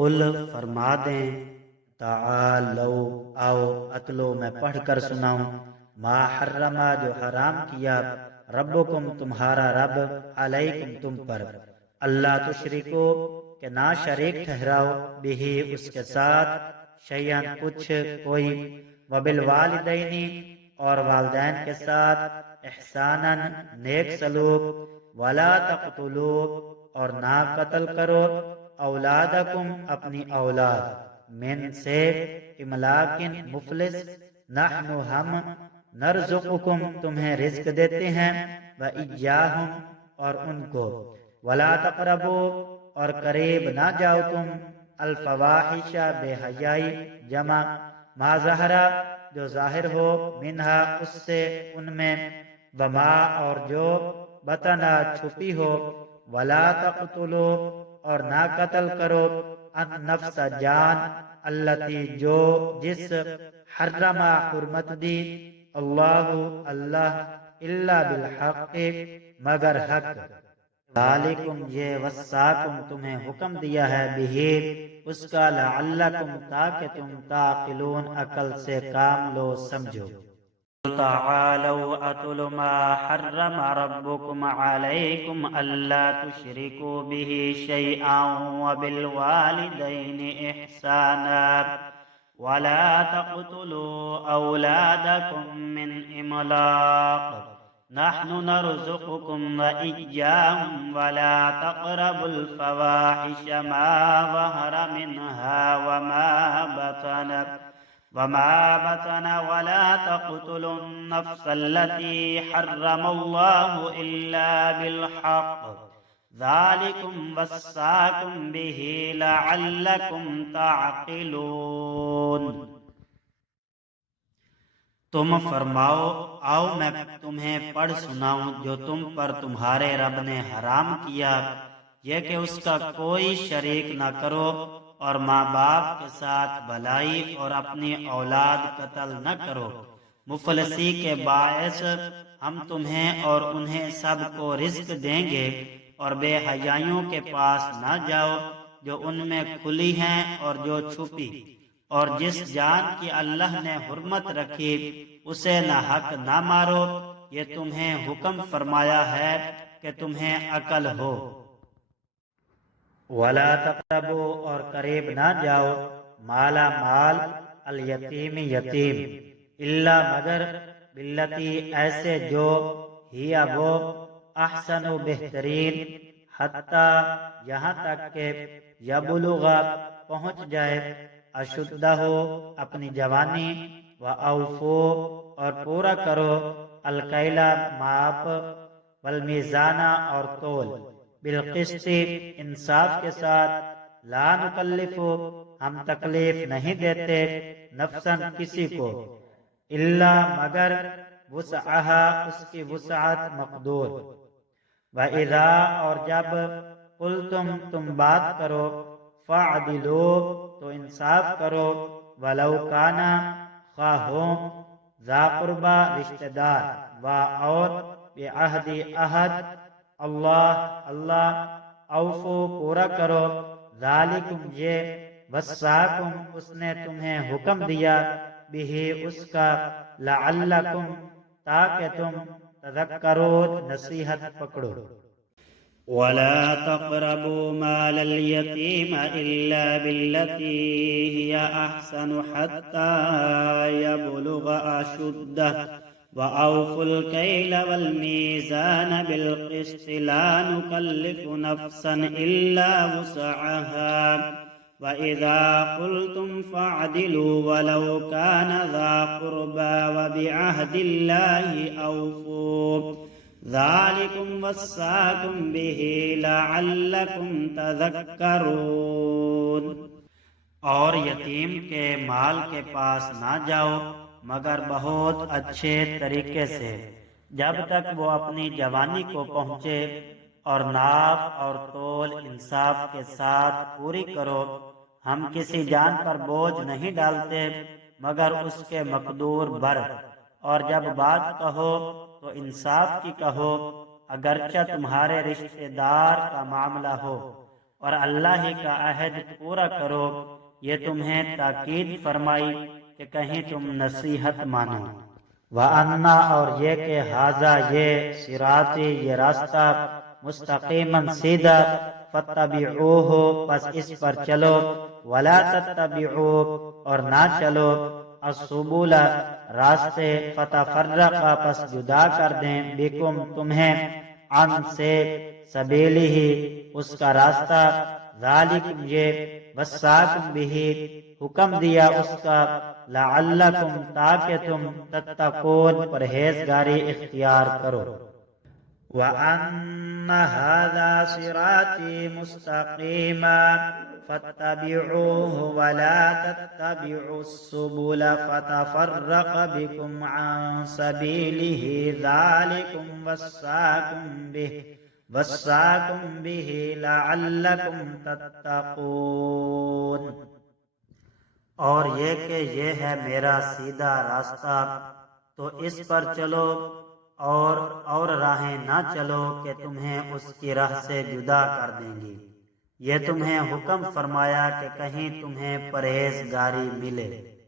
قل فرما دیں تعالو آؤ اتلو میں پڑھ کر سناؤں ما حرما جو حرام کیا ربکم تمہارا رب علیکم تم پر اللہ تشرکو کہ نہ شریک ٹھہراؤ بھی اس کے ساتھ شیئن کچھ کوئی وبالوالدین اور والدین کے ساتھ احسانا نیک سلوک ولا تقتلوا اور نہ قتل کرو اولادکم اپنی اولاد من سے املاکن مفلس نحن ہم نرزقکم تمہیں رزق دیتے ہیں وإیاہم اور ان کو ولا تقربوا اور قریب نہ جاؤ تم الفواحش بے حیائی جمع ما ظہرا جو ظاہر ہو منہا اس سے ان میں وما اور جو بطنا چھپی ہو ولا تقتلوا اور نہ قتل کرو النفس جان التی جو جس حرما حرمت دی اللہ اللہ الا بالحق مگر حق ذالکم یہ وصاکم تمہیں حکم دیا ہے بھی اس کا لعلکم تاکہ تم تعقلون عقل سے کام لو سمجھو تعالوا اتل ما حرم ربكم عليكم الا تشركوا به شيئا وبالوالدين احسانا ولا تقتلوا اولادكم من املاق نحن نرزقكم وإياهم ولا تقربوا الفواحش ما ظهر منها وما بطن ولا تقتلوا النفس التي حرم الله إلا بالحق ذلكم وصاكم به لعلكم تعقلون تم فرماؤ آؤ میں تمہیں پڑھ سناؤں جو تم پر تمہارے رب نے حرام کیا یہ کہ اس کا کوئی شریک نہ کرو اور ماں باپ کے ساتھ بھلائی اور اپنی اولاد قتل نہ کرو مفلسی کے باعث ہم تمہیں اور انہیں سب کو رزق دیں گے اور بے حیائیوں کے پاس نہ جاؤ جو ان میں کھلی ہیں اور جو چھپی اور جس جان کی اللہ نے حرمت رکھی اسے نہ حق نہ مارو یہ تمہیں حکم فرمایا ہے کہ تمہیں عقل ہو ولا تقربوا اور قریب نہ جاؤ مالا مال الیتیم یتیم الا مگر باللتی ایسے جو ہی وہ احسن و بہترین حتی یہاں تک کہ یبلغ پہنچ جائے اشدہ ہو اپنی جوانی و اوفو اور پورا کرو الکیلا ماپ والمیزانہ اور تول بالقسط انصاف کے ساتھ لا نکلف ہم تکلیف نہیں دیتے نفسا کسی کو الا مگر وسعہا اس کی وسعت مقدور وَإِذَا اور جب قلتم تم بات کرو فَعْدِلُوا تو انصاف کرو وَلَوْ كَانَ خواہ ہوں ذا قربا رشتہ دار اور بعہد عہد اللہ اوفو پورا کرو ذالکم یہ وصاکم اس نے تمہیں حکم دیا بھی اس کا لعلکم تاکہ تم تذکرون نصیحت پکڑو ولا تقربوا مال اليتيم إلا بالتي هي أحسن حتى يبلغ أشده وأوفوا الكيل والميزان بالقسط لا نكلف نفسا إلا وسعها وَإِذَا قُلْتُمْ فَاعْدِلُوا وَلَوْ كَانَ ذَا قُرْبَى وَبِعَهْدِ اللَّهِ أَوْفُوا ذَلِكُمْ وَصَّاكُمْ بِهِ لَعَلَّكُمْ تَذَكَّرُونَ اور یتیم کے مال کے پاس نہ جاؤ مگر بہت اچھے طریقے سے جب تک وہ اپنی جوانی کو پہنچے اور ناپ اور تول انصاف کے ساتھ پوری کرو ہم کسی جان پر بوجھ نہیں ڈالتے مگر اس کے مقدور بر اور جب بات کہو تو انصاف کی کہو اگرچہ تمہارے رشتہ دار کا معاملہ ہو اور اللہ ہی کا عہد پورا کرو۔ یہ تمہیں تاکید فرمائی کہ کہیں تم نصیحت مانو۔ وَأَنَّا اور یہ کہ ھذا یہ صراطی یہ راستہ مستقیما سیدھا فاتبعوہ پس اس پر چلو ولا تتبعوا اور نہ چلو السبل راستے فتفرق پس جدا کر دیں بکم تمہیں عن سے سبیلہ اس کا راستہ ذالکم یہ وصاکم بہ حکم دیا اس کا لعلکم تاکہ تم تتقون پرہیزگاری اختیار کرو۔ وَأَنَّ هَذَا صِرَاطِي مُسْتَقِيمًا فَاتَّبِعُوهُ وَلَا تَتَّبِعُوا السُّبُلَ فَتَفَرَّقَ بِكُمْ عَنْ سَبِيلِهِ ذَلِكُمْ وَصَّاكُمْ بِهِ لَعَلَّكُمْ تَتَّقُونَ۔ اور یہ کہ یہ ہے میرا سیدھا راستہ تو اس پر چلو اور راہیں نہ چلو کہ تمہیں اس کی راہ سے جدا کر دیں گی۔ یہ تمہیں حکم فرمایا کہ کہیں تمہیں پرہیزگاری ملے۔